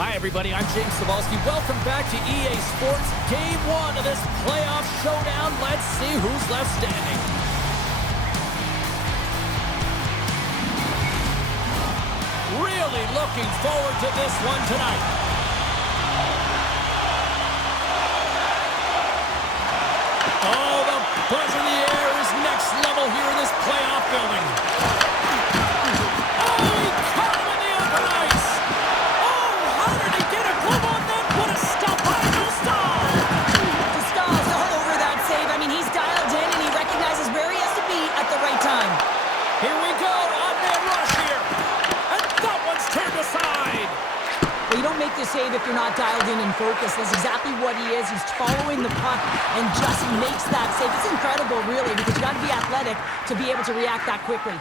Hi, everybody. I'm James Cebulski. Welcome back to EA Sports. Game 1 of this playoff showdown. Let's see who's left standing. Really looking forward to this one tonight. Oh, the buzz in the air is next level here in this playoff building. Oh, he caught him in the open ice. Oh, how did he get a glove on that? What a stop by Staal. Staal's all over that save. I mean, he's dialed in and he recognizes where he has to be at the right time. Here we go. On-man rush here. And that one's turned aside. Well, you don't make the save if you're not dialed in and focused. That's exactly what he is. He's following the puck and just makes that save. It's incredible, really, because you got to be athletic to be able to react that quickly.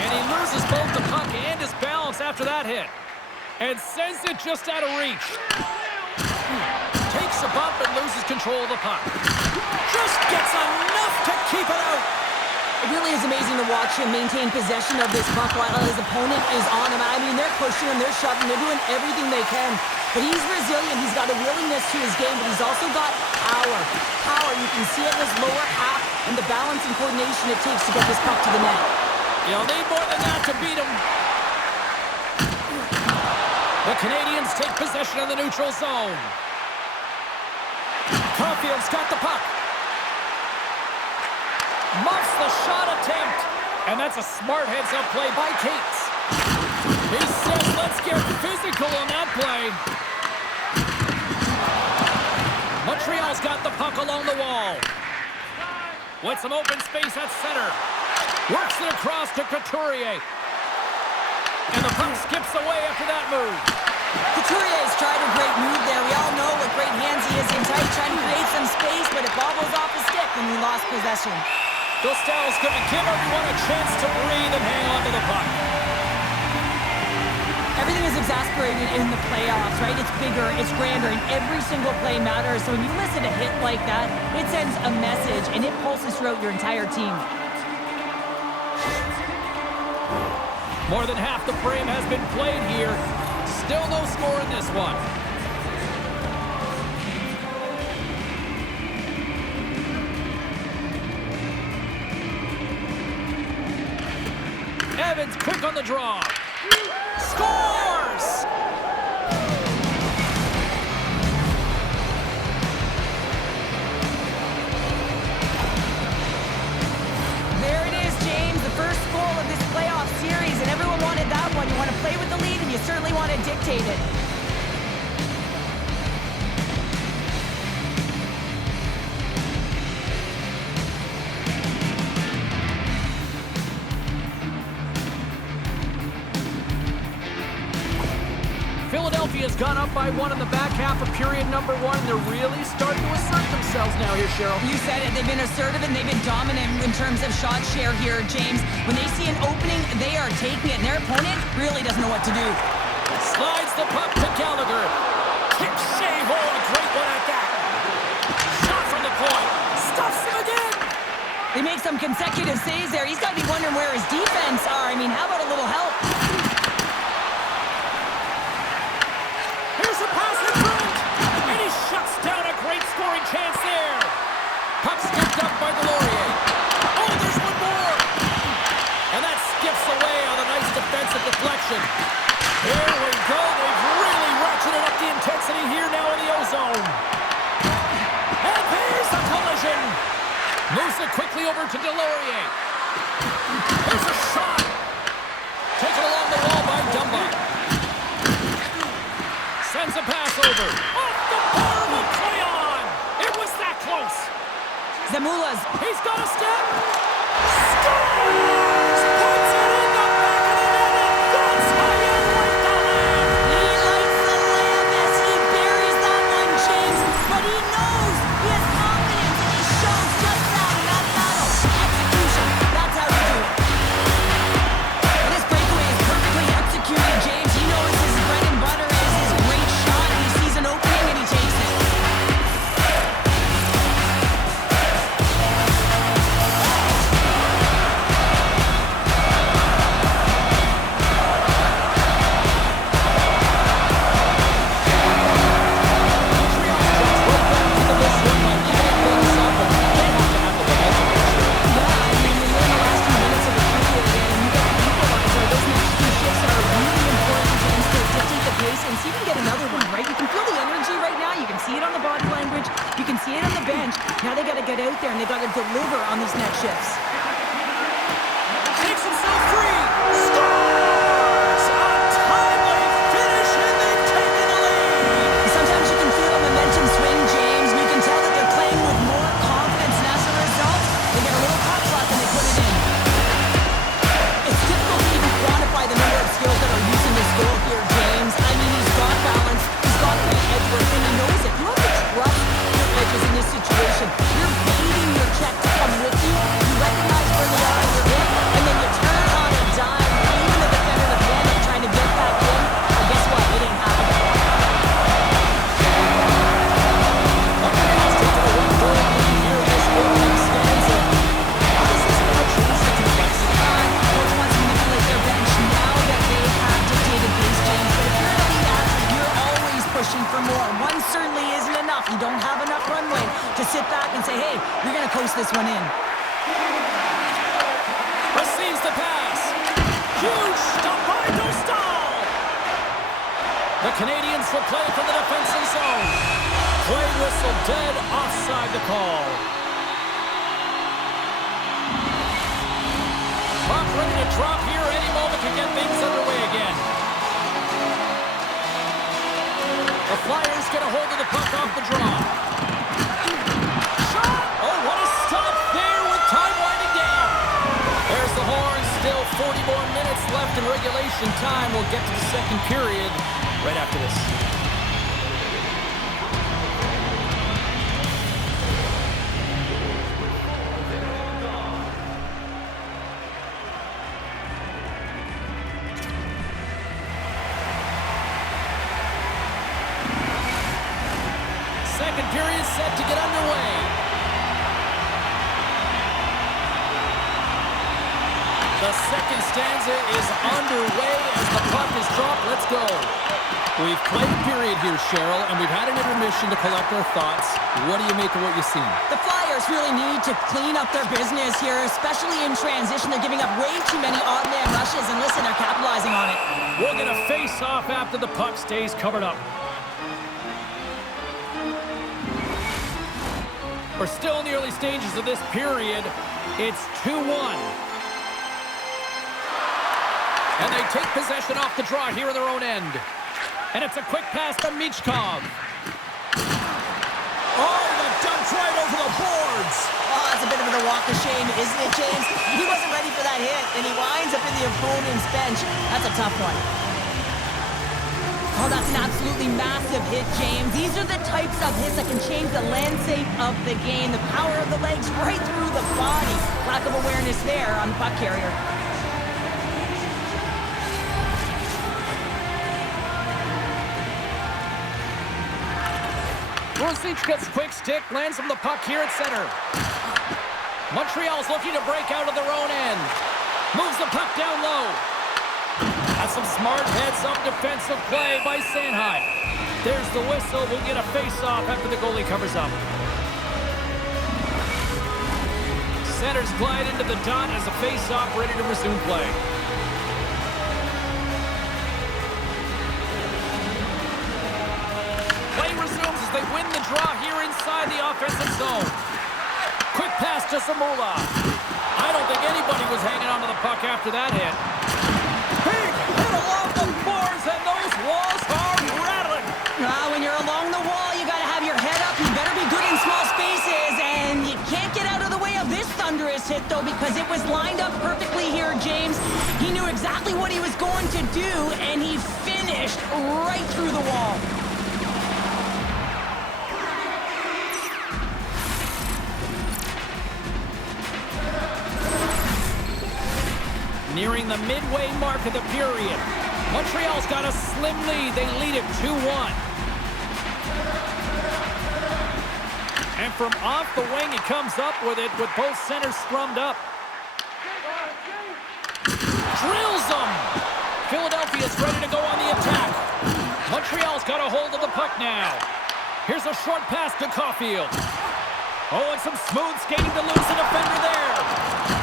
And he loses both the puck and his balance after that hit. And sends it just out of reach. Takes a bump and loses control of the puck. Just gets enough to keep it out. It really is amazing to watch him maintain possession of this puck while his opponent is on him. I mean, they're pushing him, they're shoving, they're doing everything they can. But he's resilient. He's got a willingness to his game, but he's also got power. Power, you can see it in his lower half and the balance and coordination it takes to get this puck to the net. You'll need more than that to beat him. The Canadians take possession of the neutral zone. Caulfield's got the puck. Muffs the shot attempt. And that's a smart heads-up play by Cates. He says, let's get physical on that play. Montreal's got the puck along the wall. With some open space at center. Works it across to Couturier. And the puck skips away after that move. Couturier's tried a great move there. We all know what great hands he is in tight, trying to create some space, but it bobbles off his stick and he lost possession. Staal's going to give everyone a chance to breathe and hang on to the puck. Everything is exasperated in the playoffs, right? It's bigger, it's grander, and every single play matters. So when you listen to a hit like that, it sends a message, and it pulses throughout your entire team. More than half the frame has been played here. Still no score in this one. Evans quick on the draw. Scores! There it is, James, the first goal of this playoff series, and everyone wanted that one. You want to play with the lead, and you certainly want to dictate it. Philadelphia's gone up by 1 in the back half of period number 1. They're really starting to assert themselves now here, Cheryl. You said it. They've been assertive and they've been dominant in terms of shot share here, James. When they see an opening, they are taking it, and their opponent really doesn't know what to do. Slides the puck to Gallagher. Kick shave. Oh, a great one at that. Shot from the point. Stuffs him again. They make some consecutive saves there. He's got to be wondering where his defense are. I mean, how about a little help? Here's a pass in front. And he shuts down a great scoring chance there. Puck skipped up by Delorier. Oh, there's one more. And that skips away on a nice defensive deflection. Here we go. They've really ratcheted up the intensity here now in the ozone. And there's a collision. Moves it quickly over to Delorier. There's a shot. Taken along the wall by Dumba. Sends a pass over. Off the bar will play on. It was that close. Zamula's. He's got a step. Scores! Puts it in the back of the net, and that's how you light the lamp. He lights the lamp as he buries that one, James. But he knows he has confidence, and he shows just that in that battle. Execution. That's how you do it. And this breakaway is perfectly executed, James. He knows his bread and butter is his great shot. He sees an opening, and he takes it. out there, and they got to deliver on these next shifts. Takes himself free. Scores! A timely finish, and they've taken the lead. Sometimes you can feel a momentum swing, James, and you can tell that they're playing with more confidence, and as a result, they get a little pop shot and they put it in. It's difficult to even quantify the number of skills that are using this goal here, James. I mean, he's got balance, he's got great edge work, and he knows it. You have to trust your edges in this situation. You're baiting your check to come with you. You recognize where they are in your hit, and then you turn on a dime, leaving the defender to panic, trying to get back in. Well, guess what? It ain't happening. Montreal's taken a 1-goal lead here in this opening stanza. How does this now change the complexity? Coach wants to manipulate their bench now that they have dictated base, James. But if you're running that, you're always pushing for more. One certainly isn't enough. You don't have enough runway to sit back and say, hey, you're going to coast this one in. Receives the pass. Huge stop by Dostal. The Canadians will play from the defensive zone. Play whistle dead, offside the call. Puck ready to drop here any moment to get things underway again. The Flyers get a hold of the puck off the draw. Shot! Oh, what a stop there with time winding down. There's the horn. Still 40 more minutes left in regulation time. We'll get to the second period right after this. Second period set to get underway. The second stanza is underway as the puck is dropped. Let's go. We've played a period here, Cheryl, and we've had an intermission to collect our thoughts. What do you make of what you've seen? The Flyers really need to clean up their business here, especially in transition. They're giving up way too many odd man rushes, and listen, they're capitalizing on it. We'll get a face-off after the puck stays covered up. We're still in the early stages of this period. It's 2-1. And they take possession off the draw here in their own end. And it's a quick pass to Michkov. Oh, that dumped right over the boards. Oh, that's a bit of a walk of shame, isn't it, James? He wasn't ready for that hit, and he winds up in the opponent's bench. That's a tough one. Oh, that's an absolutely massive hit, James. These are the types of hits that can change the landscape of the game. The power of the legs right through the body. Lack of awareness there on the puck carrier. Rosic gets a quick stick, lands on the puck here at center. Montreal's looking to break out of their own end. Moves the puck down low. That's some smart heads-up defensive play by Sanheim. There's the whistle. We'll get a face-off after the goalie covers up. Centers glide into the dot as a face-off ready to resume play. Play resumes as they win the draw here inside the offensive zone. Quick pass to Zamula. I don't think anybody was hanging on to the puck after that hit. Big hit along the boards, and those walls are rattling. When you're along the wall, you got to have your head up. You better be good in small spaces, and you can't get out of the way of this thunderous hit, though, because it was lined up perfectly here, James. He knew exactly what he was going to do, and he finished right through the wall. Nearing the midway mark of the period. Montreal's got a slim lead. They lead it 2-1. And from off the wing, he comes up with it with both centers scrummed up. Drills them. Philadelphia's ready to go on the attack. Montreal's got a hold of the puck now. Here's a short pass to Caulfield. Oh, and some smooth skating to lose the defender there.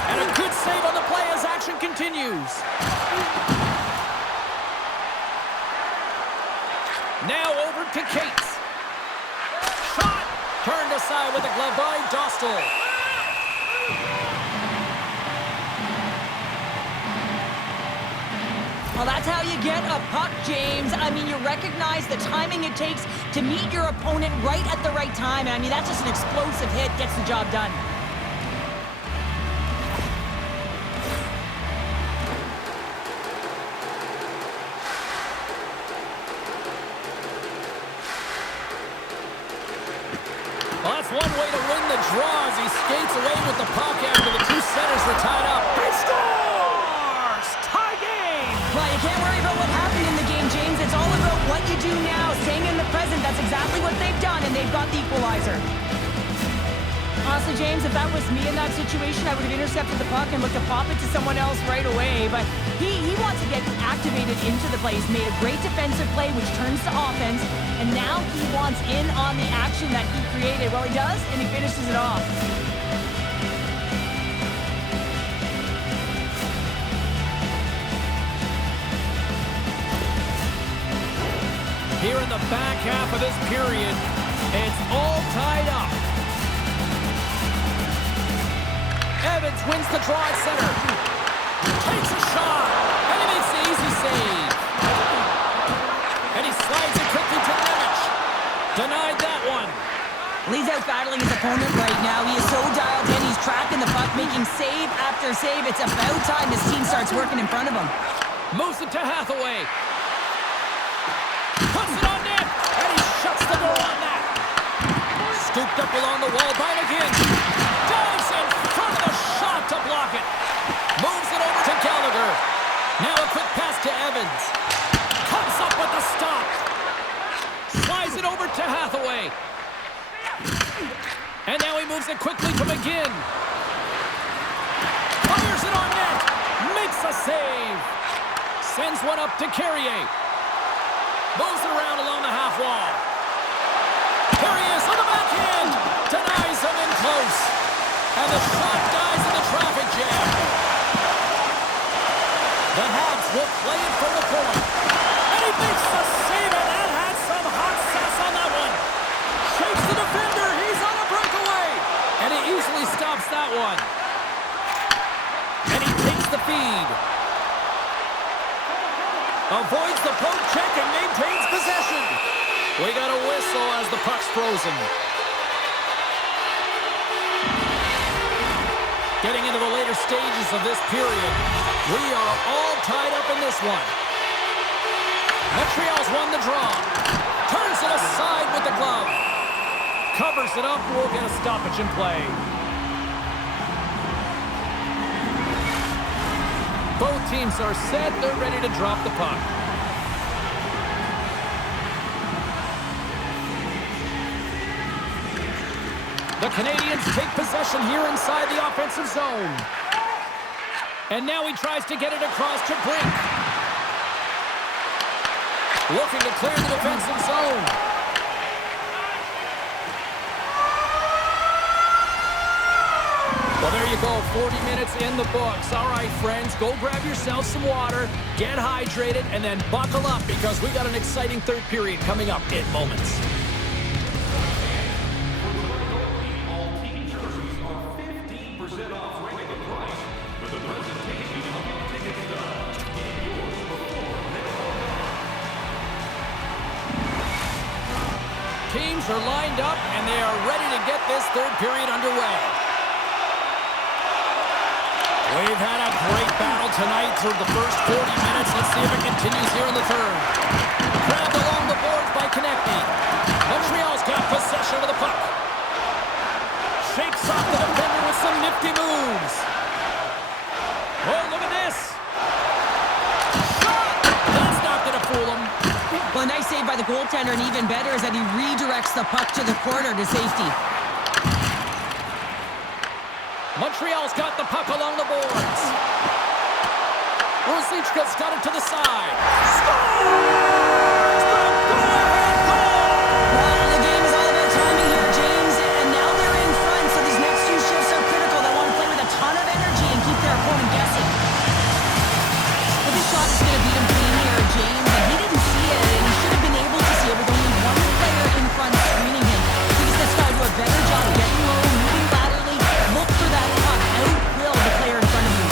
And a good save on the play as action continues. Now over to Cates. Shot! Turned aside with a glove by Dostal. Well, that's how you get a puck, James. I mean, you recognize the timing it takes to meet your opponent right at the right time. I mean, that's just an explosive hit, gets the job done. Well, that's one way to win the draw as he skates away with the puck after the two centers were tied up. He scores! Tie game! Well, you can't worry about what happened in the game, James. It's all about what you do now, staying in the present. That's exactly what they've done, and they've got the equalizer. Honestly, James, if that was me in that situation, I would have intercepted the puck and looked to pop it to someone else right away. But he wants to get activated into the play. He's made a great defensive play, which turns to offense. And now he wants in on the action that he created. Well, he does, and he finishes it off. Here in the back half of this period, it's all tied up. Evans wins the draw at center. Takes a shot, and he makes the easy save. And he slides it quickly to Nemec. Denied that one. He's out battling his opponent right now. He is so dialed in. He's tracking the puck, making save after save. It's about time his team starts working in front of him. Moves it to Hathaway. Puts it on net, and he shuts the door on that. Scooped up along the wall by McGinn. Dives in front of the shot to block it. Moves it over to Gallagher. Now a quick pass to Evans. Comes up with the stop. Slides it over to Hathaway. And now he moves it quickly to McGinn. Fires it on net. Makes a save. Sends one up to Carrier. Moves it around along the half wall. Here he is on the backhand. Denies him in close. And the shot dies in the traffic jam. The Habs will play it from the point. And he makes the save, and that had some hot sauce on that one. Shakes the defender. He's on a breakaway. And he easily stops that one. And he takes the feed. Avoids the poke check and maintains possession. We got a whistle as the puck's frozen. Getting into the later stages of this period, we are all tied up in this one. Montreal's won the draw. Turns it aside with the glove. Covers it up. We'll get a stoppage in play. Both teams are set. They're ready to drop the puck. The Canadians take possession here inside the offensive zone. And now he tries to get it across to Brink. Looking to clear the defensive zone. Well, there you go, 40 minutes in the books. All right, friends, go grab yourself some water, get hydrated, and then buckle up because we got an exciting third period coming up in moments. Teams are lined up, and they are ready to get this third period underway. We've had a great battle tonight through the first 40 minutes. Let's see if it continues here in the third. Grabbed along the boards by Konecny. Montreal's got possession of the puck. Shakes off the defender with some nifty moves. Oh, look at this. Shot! That's not going to fool him. Well, a nice save by the goaltender, and even better is that he redirects the puck to the corner to safety. Montreal's got the puck along the boards. Ruzicka's got it to the side. Scores! The go-ahead goal! Well, the game is all about timing here, James, and now they're in front, so these next few shifts are critical. They want to play with a ton of energy and keep their opponent guessing. But this shot is going to beat him clean here, James, and he didn't see it, and he should have been able to see it with only one player in front screening him. He just has got to do a better job getting low, moving laterally. Look for that puck. Outwill the player in front of you.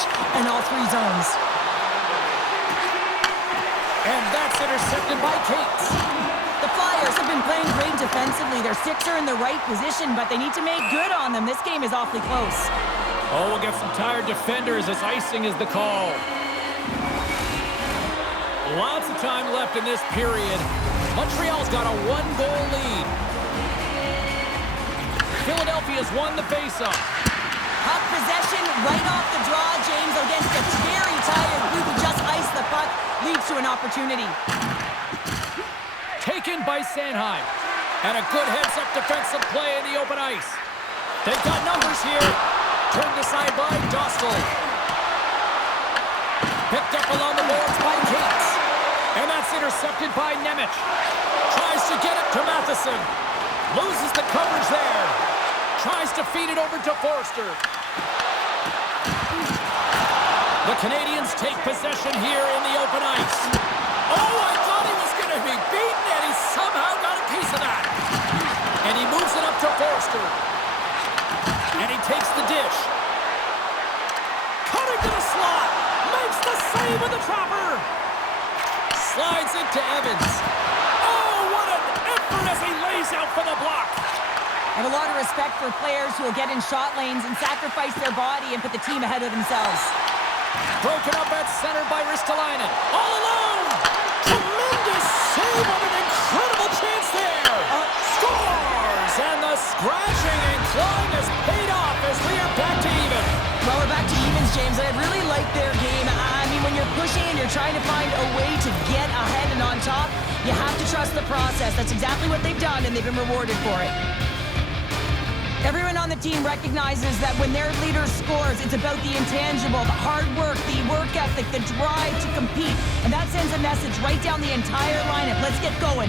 punch in all three zones. And that's intercepted by Cates. The Flyers have been playing great defensively. Their sticks are in the right position, but they need to make good on them. This game is awfully close. Oh, we'll get some tired defenders as icing is the call. Lots of time left in this period. Montreal's got a one-goal lead. Philadelphia's won the faceoff. Puck possession right off the draw, James, against a very tired group who just iced the puck, leads to an opportunity. Taken by Sanheim. And a good heads-up defensive play in the open ice. They've got numbers here. Turned aside by Dostal. Picked up along the boards by Cates. And that's intercepted by Nemec. Tries to get it to Matheson. Loses the coverage there. Tries to feed it over to Forster. The Canadians take possession here in the open ice. Oh, I thought he was going to be beaten, and he somehow got a piece of that. And he moves it up to Forster. And he takes the dish. Cutting to the slot. Makes the save with the trapper. Slides it to Evans. Oh, what an effort as he lays out for the block. I have a lot of respect for players who will get in shot lanes and sacrifice their body and put the team ahead of themselves. Broken up at center by Ristolainen. All alone! Tremendous save on an incredible chance there! Scores! And the scratching and clawing has paid off as we are back to even. Well, we're back to evens, James, and I really like their game. I mean, when you're pushing and you're trying to find a way to get ahead and on top, you have to trust the process. That's exactly what they've done, and they've been rewarded for it. Everyone on the team recognizes that when their leader scores, it's about the intangible, the hard work, the work ethic, the drive to compete. And that sends a message right down the entire lineup. Let's get going.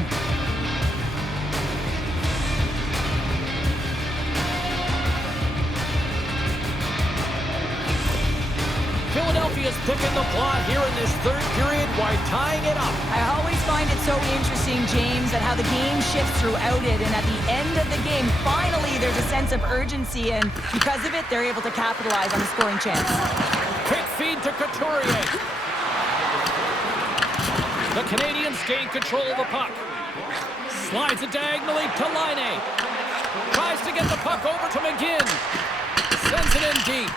Philadelphia's picking the plot here in this third period while tying it up. I always find it so interesting, James, that how the game shifts throughout it, and at the end of the game, finally there's a sense of urgency, and because of it, they're able to capitalize on the scoring chance. Quick feed to Couturier. The Canadians gain control of the puck. Slides it diagonally to Laine. Tries to get the puck over to McGinn. Sends it in deep.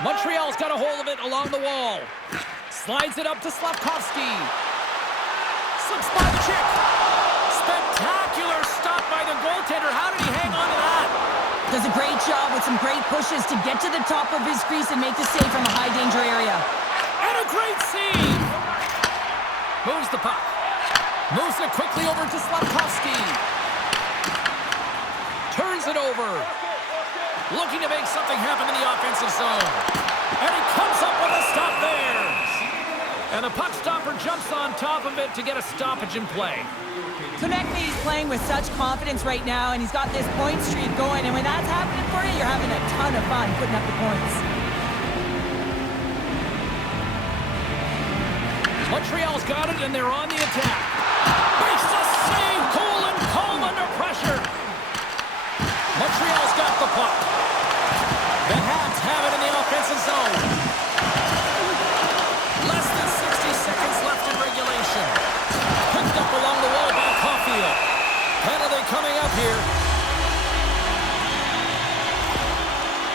Montreal's got a hold of it along the wall. Slides it up to Slafkovsky. Slips by the chick. Spectacular stop by the goaltender. How did he hang on to that? Does a great job with some great pushes to get to the top of his crease and make the save from a high-danger area. And a great save. Moves the puck. Moves it quickly over to Slafkovsky. Turns it over. Looking to make something happen in the offensive zone. And he comes up with a stop there. And the puck stopper jumps on top of it to get a stoppage in play. Konechny is playing with such confidence right now, and he's got this point streak going. And when that's happening for you, you're having a ton of fun putting up the points. Montreal's got it, and they're on the attack. Makes the save. Cool and calm under pressure. Montreal's got the puck. The Habs have it in the offensive zone. Less than 60 seconds left in regulation. Picked up along the wall by Caulfield. Penalty coming up here.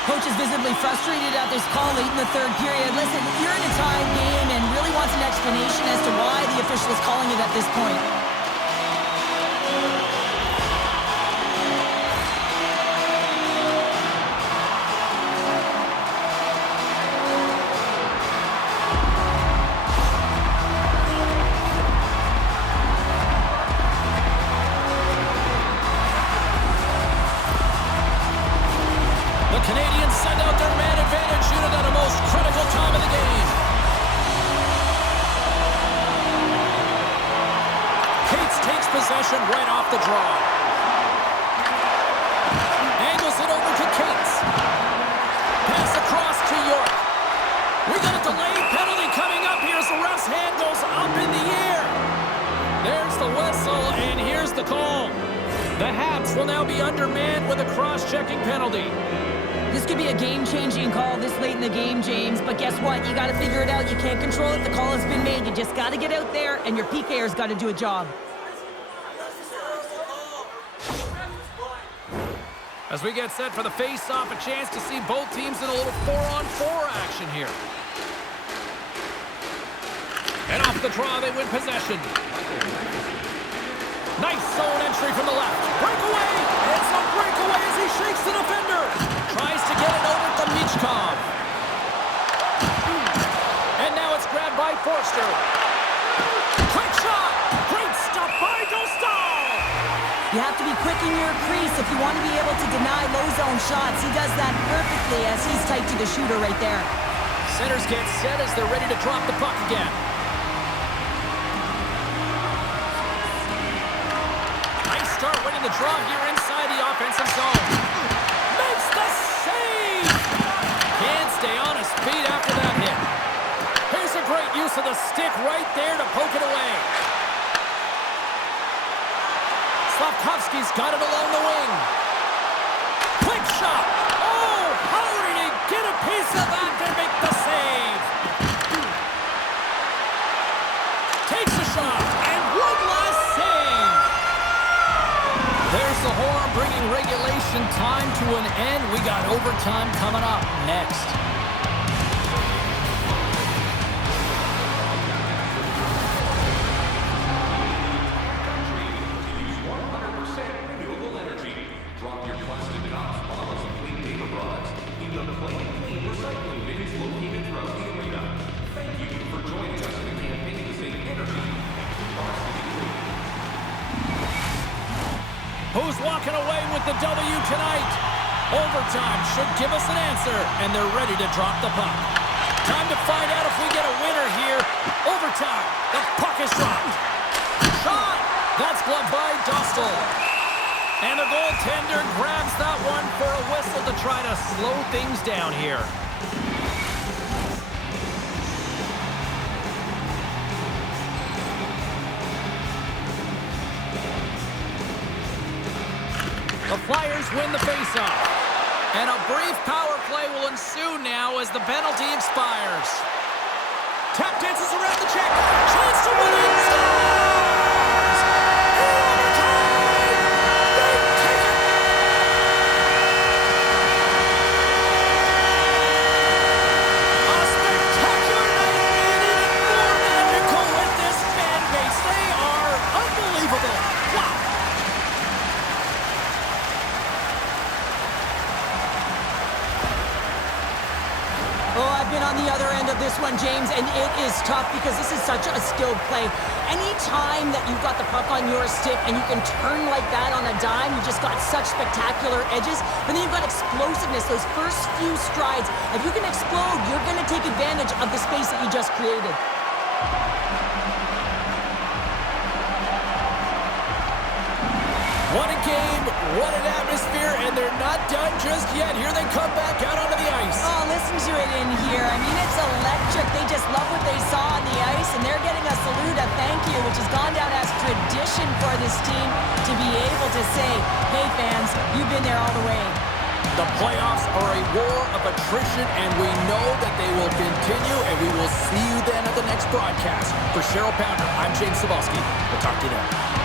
Coach is visibly frustrated at this call late in the third period. Listen, you're in a tied game and really wants an explanation as to why the official is calling it at this point. Canadians send out their man advantage unit at a most critical time of the game. Cates takes possession right off the draw. Angles it over to Cates. Pass across to York. We got a delayed penalty coming up here as the ref's hand goes up in the air. There's the whistle, and here's the call. The Habs will now be undermanned with a cross-checking penalty. This could be a game-changing call this late in the game, James, but guess what? You got to figure it out. You can't control it. The call has been made. You just got to get out there, and your PKer's got to do a job. As we get set for the face-off, a chance to see both teams in a little 4-on-4 action here. And off the draw, they win possession. Nice zone entry from the left. Breakaway! It's a breakaway as he shakes the defender. Tries to get it over to Michkov. And now it's grabbed by Forster. Quick shot! Great stop by Dostal! You have to be quick in your crease if you want to be able to deny low zone shots. He does that perfectly as he's tight to the shooter right there. Centers get set as they're ready to drop the puck again. Nice start winning the draw here inside the offensive zone. Makes the save! Can't stay on his feet after that hit. Here's a great use of the stick right there to poke it away. Slavkovsky's got it along the wing. Quick shot! Oh, how did he get a piece of that to make the save? Takes a shot, and one last save. There's the horn bringing regulation time to an end. We got overtime coming up next. Who's walking away with the W tonight? Overtime should give us an answer, and they're ready to drop the puck. Time to find out if we get a winner here. Overtime. The puck is dropped. Shot! That's gloved by Dostal. And the goaltender grabs that one for a whistle to try to slow things down here. The Flyers win the faceoff. And a brief power play will ensue now as the penalty expires. Tap dances around the check. Chance to win it. Stars! Overtime! They take it! A spectacular night and even more magical with this fan base. They are unbelievable. Wow! Oh, I've been on the other end of this one, James, and it is tough because this is such a skilled play. Any time that you've got the puck on your stick and you can turn like that on a dime, you just got such spectacular edges. But then you've got explosiveness, those first few strides. If you can explode, you're going to take advantage of the space that you just created. What a game, what an atmosphere, and they're not done just yet. Here they come back out onto the ice. Oh, listen to it in here. I mean, it's electric. They just love what they saw on the ice, and they're getting a salute, a thank you, which has gone down as tradition for this team to be able to say, hey, fans, you've been there all the way. The playoffs are a war of attrition, and we know that they will continue, and we will see you then at the next broadcast. For Cheryl Pounder, I'm James Cybulski. We'll talk to you then.